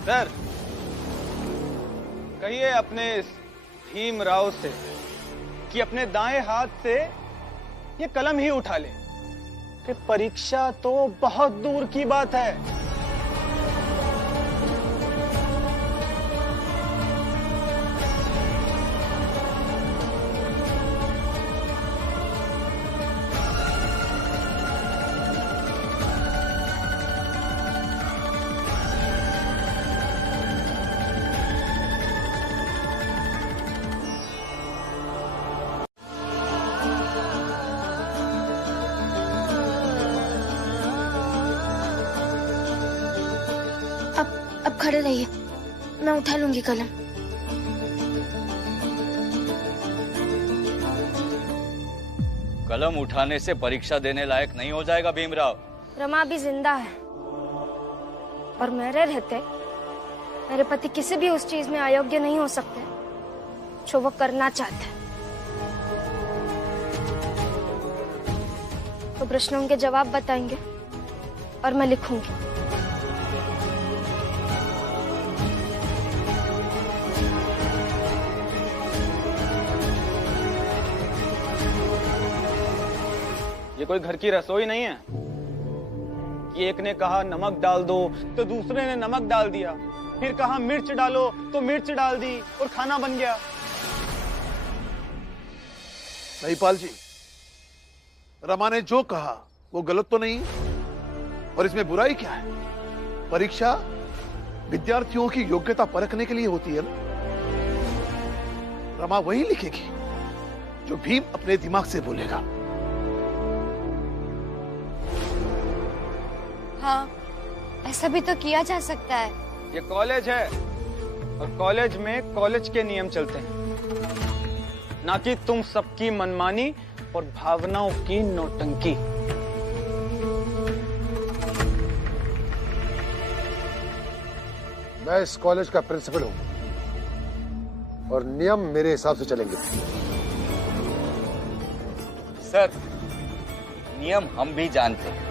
सर, कहिए अपने भीमराव से कि अपने दाएं हाथ से ये कलम ही उठा ले, कि परीक्षा तो बहुत दूर की बात है। अब खड़े रहिए, मैं उठा लूंगी कलम। कलम उठाने से परीक्षा देने लायक नहीं हो जाएगा भीमराव। रमा भी जिंदा है और मेरे रहते मेरे पति किसी भी उस चीज में अयोग्य नहीं हो सकते जो वो करना चाहते हैं। तो प्रश्नों के जवाब बताएंगे और मैं लिखूंगी। ये कोई घर की रसोई नहीं है कि एक ने कहा नमक डाल दो तो दूसरे ने नमक डाल दिया, फिर कहा मिर्च डालो तो मिर्च डाल दी और खाना बन गया। महिपाल जी, रमा ने जो कहा वो गलत तो नहीं, और इसमें बुराई क्या है? परीक्षा विद्यार्थियों की योग्यता परखने के लिए होती है ना। रमा वही लिखेगी जो भीम अपने दिमाग से बोलेगा। हाँ, ऐसा भी तो किया जा सकता है। ये कॉलेज है और कॉलेज में कॉलेज के नियम चलते हैं, ना कि तुम सबकी मनमानी और भावनाओं की नौटंकी। मैं इस कॉलेज का प्रिंसिपल हूं और नियम मेरे हिसाब से चलेंगे। सर, नियम हम भी जानते हैं।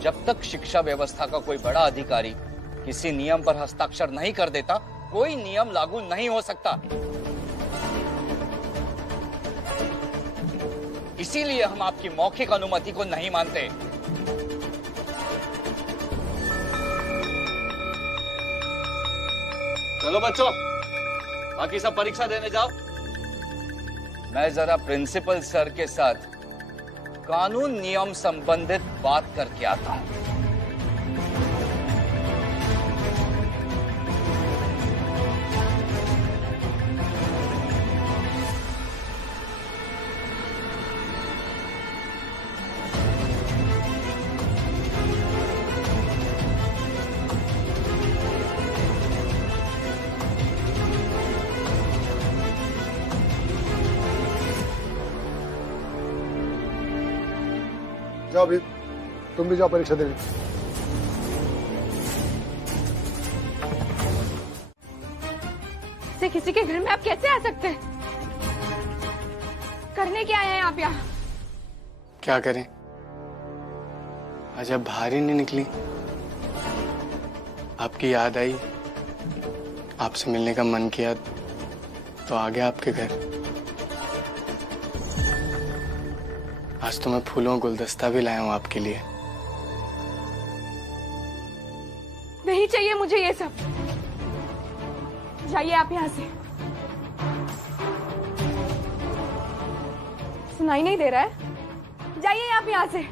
जब तक शिक्षा व्यवस्था का कोई बड़ा अधिकारी किसी नियम पर हस्ताक्षर नहीं कर देता, कोई नियम लागू नहीं हो सकता। इसीलिए हम आपकी मौखिक अनुमति को नहीं मानते। चलो बच्चों, बाकी सब परीक्षा देने जाओ। मैं जरा प्रिंसिपल सर के साथ कानून नियम संबंधित बात करके आता हूं। जाओ भी, तुम भी जाओ परीक्षा देने। से किसी के घर में आप कैसे आ सकते हैं? करने क्या आए हैं आप यहाँ? क्या करें, आज आप बाहर ही नहीं निकली। आपकी याद आई, आपसे मिलने का मन किया तो आ गया आपके घर। आज तो मैं फूलों गुलदस्ता भी लाया हूं आपके लिए। नहीं चाहिए मुझे ये सब। जाइए आप यहाँ से। सुनाई नहीं दे रहा है? जाइए आप यहाँ से।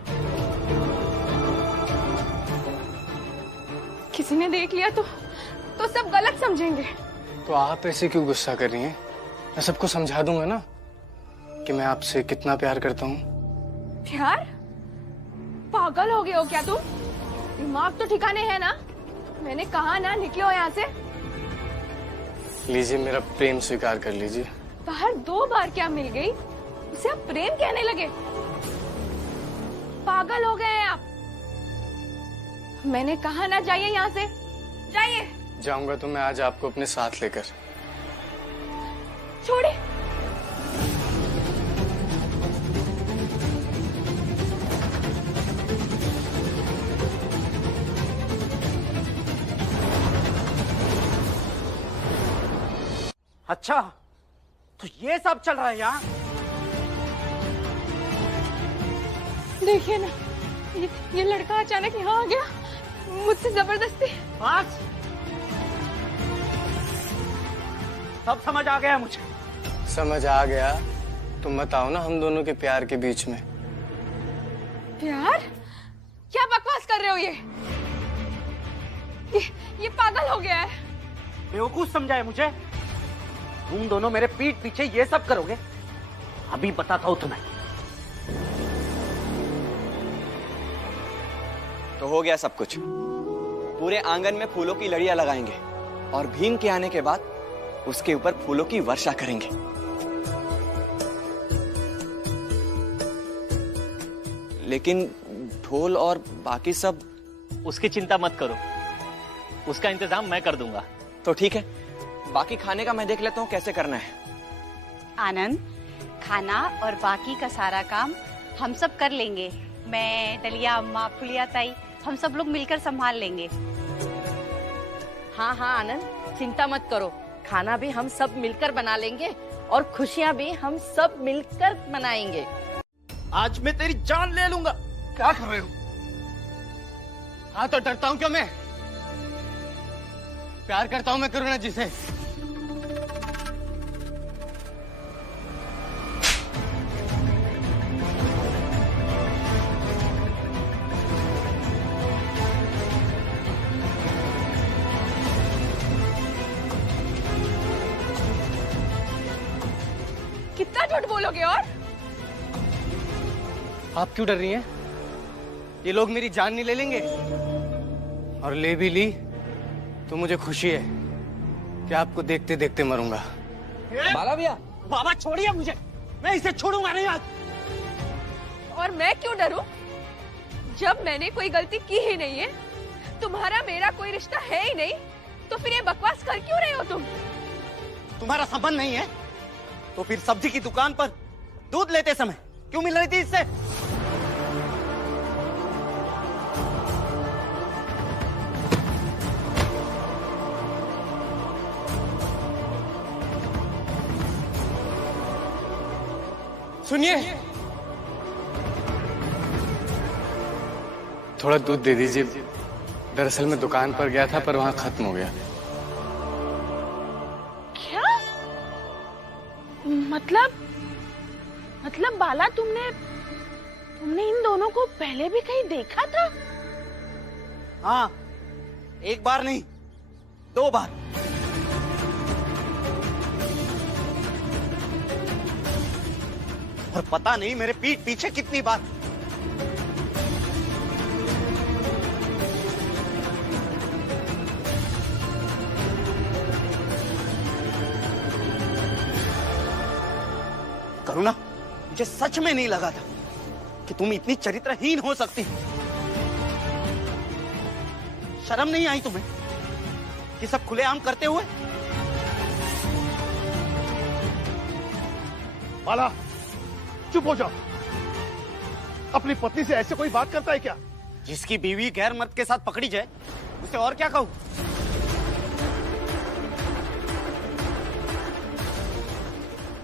किसी ने देख लिया तो सब गलत समझेंगे। तो आप ऐसे क्यों गुस्सा कर रही हैं? मैं सबको समझा दूंगा ना कि मैं आपसे कितना प्यार करता हूँ। प्यार? पागल हो गए हो क्या तुम? दिमाग तो ठिकाने है ना? मैंने कहा ना निकलो यहाँ से। लीजिए मेरा प्रेम स्वीकार कर लीजिए। बाहर 2 बार क्या मिल गई, उसे आप प्रेम कहने लगे? पागल हो गए हैं आप। मैंने कहा ना जाइए यहाँ से, जाइए। जाऊंगा तो मैं आज आपको अपने साथ लेकर। छोड़िए। अच्छा, तो ये सब चल रहा है यहाँ? देखिए ना, ये लड़का अचानक यहाँ आ गया, मुझसे जबरदस्ती। बस, सब समझ आ गया मुझे। समझ आ गया? तुम बताओ ना हम दोनों के प्यार के बीच में। प्यार? क्या बकवास कर रहे हो ये पागल हो गया है। बेवकूफ समझा है मुझे? तुम दोनों मेरे पीठ पीछे ये सब करोगे? अभी बताता हूं तुम्हें। तो हो गया सब कुछ। पूरे आंगन में फूलों की लड़ियां लगाएंगे और भीम के आने के बाद उसके ऊपर फूलों की वर्षा करेंगे। लेकिन ढोल और बाकी सब? उसकी चिंता मत करो, उसका इंतजाम मैं कर दूंगा। तो ठीक है, बाकी खाने का मैं देख लेता हूँ कैसे करना है। आनंद, खाना और बाकी का सारा काम हम सब कर लेंगे। मैं, डलिया अम्मा, फुलिया ताई, हम सब लोग मिलकर संभाल लेंगे। हाँ हाँ आनंद, चिंता मत करो, खाना भी हम सब मिलकर बना लेंगे और खुशियाँ भी हम सब मिलकर मनाएंगे। आज मैं तेरी जान ले लूंगा। क्या कर रहे हो? हाँ तो डरता हूँ क्यों मैं? प्यार करता हूँ मैं करुणा जी से। कितना झूठ बोलोगे? और आप क्यों डर रही हैं? ये लोग मेरी जान नहीं ले लेंगे? और ले भी ली तो मुझे खुशी है कि आपको देखते देखते मरूंगा। बाला भैया, बाबा छोड़िए मुझे, मैं इसे छोड़ूंगा नहीं आज। और मैं क्यों डरूं? जब मैंने कोई गलती की ही नहीं है, तुम्हारा मेरा कोई रिश्ता है ही नहीं, तो फिर ये बकवास कर क्यों रहे हो तुम? तुम्हारा संबंध नहीं है तो फिर सब्जी की दुकान पर दूध लेते समय क्यों मिल रही थी इससे? सुनिए, थोड़ा दूध दे दीजिए। दरअसल मैं दुकान पर गया था पर वहां खत्म हो गया। क्या मतलब बाला, तुमने इन दोनों को पहले भी कहीं देखा था? हाँ, एक बार नहीं, 2 बार। और पता नहीं मेरे पीठ पीछे कितनी बार। करुणा, मुझे सच में नहीं लगा था कि तुम इतनी चरित्रहीन हो सकती हो? शर्म नहीं आई तुम्हें कि सब खुलेआम करते हुए? बाला, चुप हो जाओ। अपनी पत्नी से ऐसे कोई बात करता है क्या? जिसकी बीवी गैर मर्द के साथ पकड़ी जाए उसे और क्या कहूं?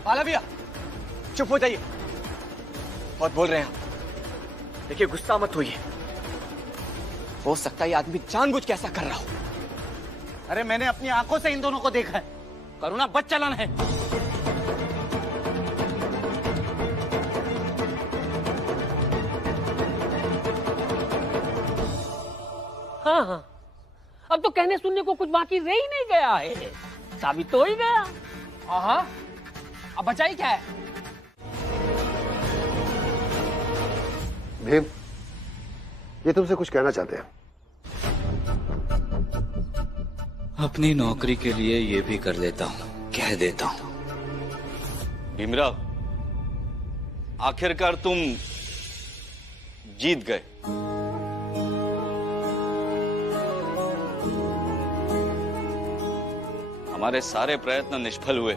बाला भैया, चुप हो जाइए। बहुत बोल रहे हैं आप। देखिए, गुस्सा मत होइए। हो सकता है ये आदमी जानबूझ के ऐसा कर रहा हो। अरे मैंने अपनी आंखों से इन दोनों को देखा है। करुणा बद चलन है। हाँ हाँ, अब तो कहने सुनने को कुछ बाकी रह ही नहीं गया है। साबित तो हो ही गया। हाँ, अब बचा ही क्या है? भीम, ये तुमसे कुछ कहना चाहते हैं। अपनी नौकरी के लिए ये भी कर देता हूँ, कह देता हूँ। भीमराव, आखिरकार तुम जीत गए। हमारे सारे प्रयत्न निष्फल हुए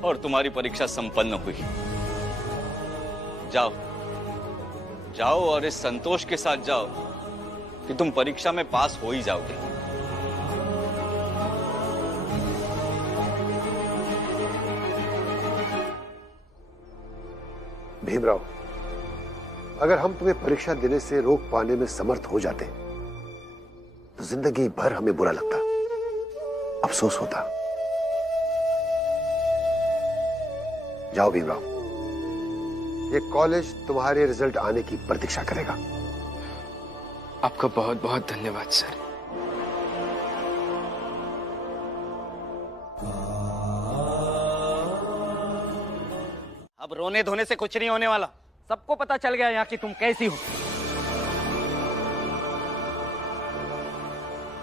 और तुम्हारी परीक्षा संपन्न हुई। जाओ जाओ और इस संतोष के साथ जाओ कि तुम परीक्षा में पास हो ही जाओगे। भीमराव, अगर हम तुम्हें परीक्षा देने से रोक पाने में समर्थ हो जाते तो जिंदगी भर हमें बुरा लगता, अफसोस होता। जाओ भीमराव, ये कॉलेज तुम्हारे रिजल्ट आने की प्रतीक्षा करेगा। आपका बहुत बहुत धन्यवाद सर। अब रोने धोने से कुछ नहीं होने वाला। सबको पता चल गया यहाँ कि तुम कैसी हो।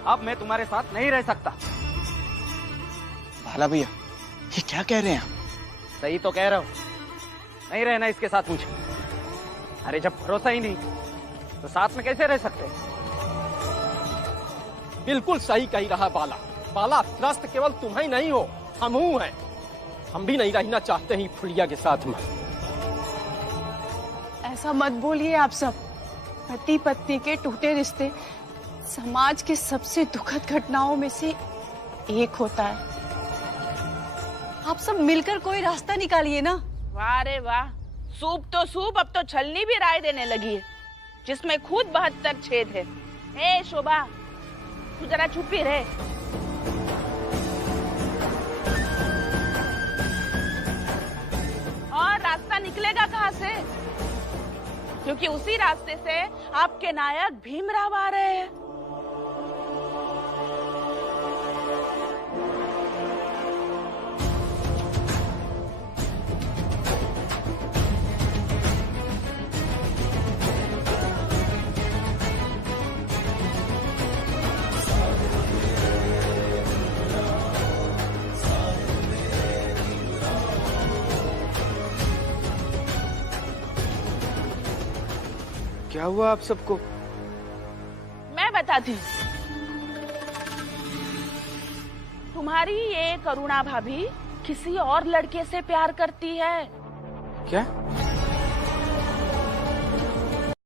अब मैं तुम्हारे साथ नहीं रह सकता। भाला भैया, ये क्या कह रहे हैं आप? सही तो कह रहा हूं। नहीं रहना इसके साथ मुझे। अरे जब भरोसा ही नहीं तो साथ में कैसे रह सकते? बिल्कुल सही कही रहा बाला। बाला, त्रस्त केवल तुम ही नहीं हो, हम हैं। हम भी नहीं रहना चाहते ही फुलिया के साथ में। ऐसा मत बोलिए आप सब। पति पत्नी के टूटे रिश्ते समाज के सबसे दुखद घटनाओं में से एक होता है। आप सब मिलकर कोई रास्ता निकालिए ना। वाह रे वाह, सूप तो सूप, अब तो छलनी भी राय देने लगी है, जिसमें खुद 72 छेद है। ए शोभा, तू जरा चुप ही रहे। और रास्ता निकलेगा कहाँ से? क्योंकि उसी रास्ते से आपके नायक भीमराव आ रहे हैं। क्या हुआ आप सबको? मैं बताती हूँ। तुम्हारी ये करुणा भाभी किसी और लड़के से प्यार करती है। क्या?